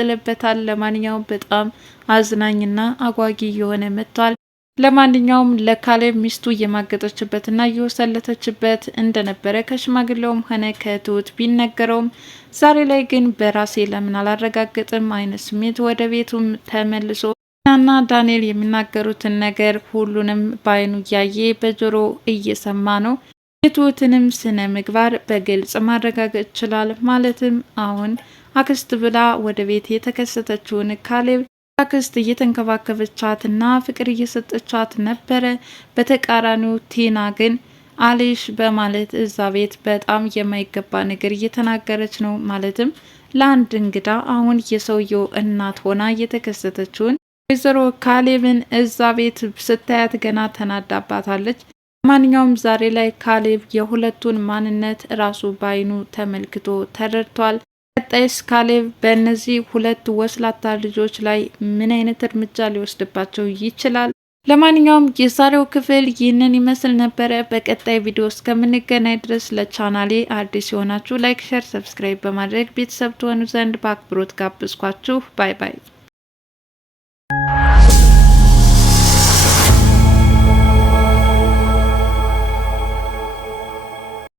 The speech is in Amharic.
ይቀጥልበታል። ለማንኛውም በጣም አዝናኝና አጓጊ የሆነ መጥቷል። ለማንኛውም ለካሌብ ሚስቱ እየማገጠችበትና እየወሰለተችበት እንደነበረ ከሽማግሌውም ሆነ ከትሁት ቢነገረውም ዛሬ ላይ ግን በራሴ ለምን አላረጋግጥም አይነት ስሜት ወደ ቤቱም ተመልሶ እና ዳንኤል የሚናገሩትን ነገር ሁሉንም በአይኑ እያየ በጆሮ እየሰማ ነው። የትሁትንም ስነ ምግባር በግልጽ ማረጋገጥ ይችላል። ማለትም አሁን አክስት ብላ ወደ ቤት የተከሰተችውን ካሌብ አክስት እየተንከባከበቻትና ፍቅር እየሰጠቻት ነበረ። በተቃራኒው ቲና ግን አልሽ በማለት እዛ ቤት በጣም የማይገባ ነገር እየተናገረች ነው። ማለትም ለአንድ እንግዳ አሁን የሰውየው እናት ሆና እየተከሰተችውን ወይዘሮ ካሌብን እዛ ቤት ስታያት ገና ተናዳባታለች። ማንኛውም ዛሬ ላይ ካሌብ የሁለቱን ማንነት ራሱ ባይኑ ተመልክቶ ተረድቷል። ቀጣይስ ካሌብ በእነዚህ ሁለት ወስላታ ልጆች ላይ ምን አይነት እርምጃ ሊወስድባቸው ይችላል? ለማንኛውም የዛሬው ክፍል ይህንን ይመስል ነበረ። በቀጣይ ቪዲዮ እስከምንገናኝ ድረስ ለቻናሌ አዲስ የሆናችሁ ላይክ፣ ሼር፣ ሰብስክራይብ በማድረግ ቤተሰብ ትሆኑ ዘንድ በአክብሮት ጋብዝኳችሁ። ባይ ባይ።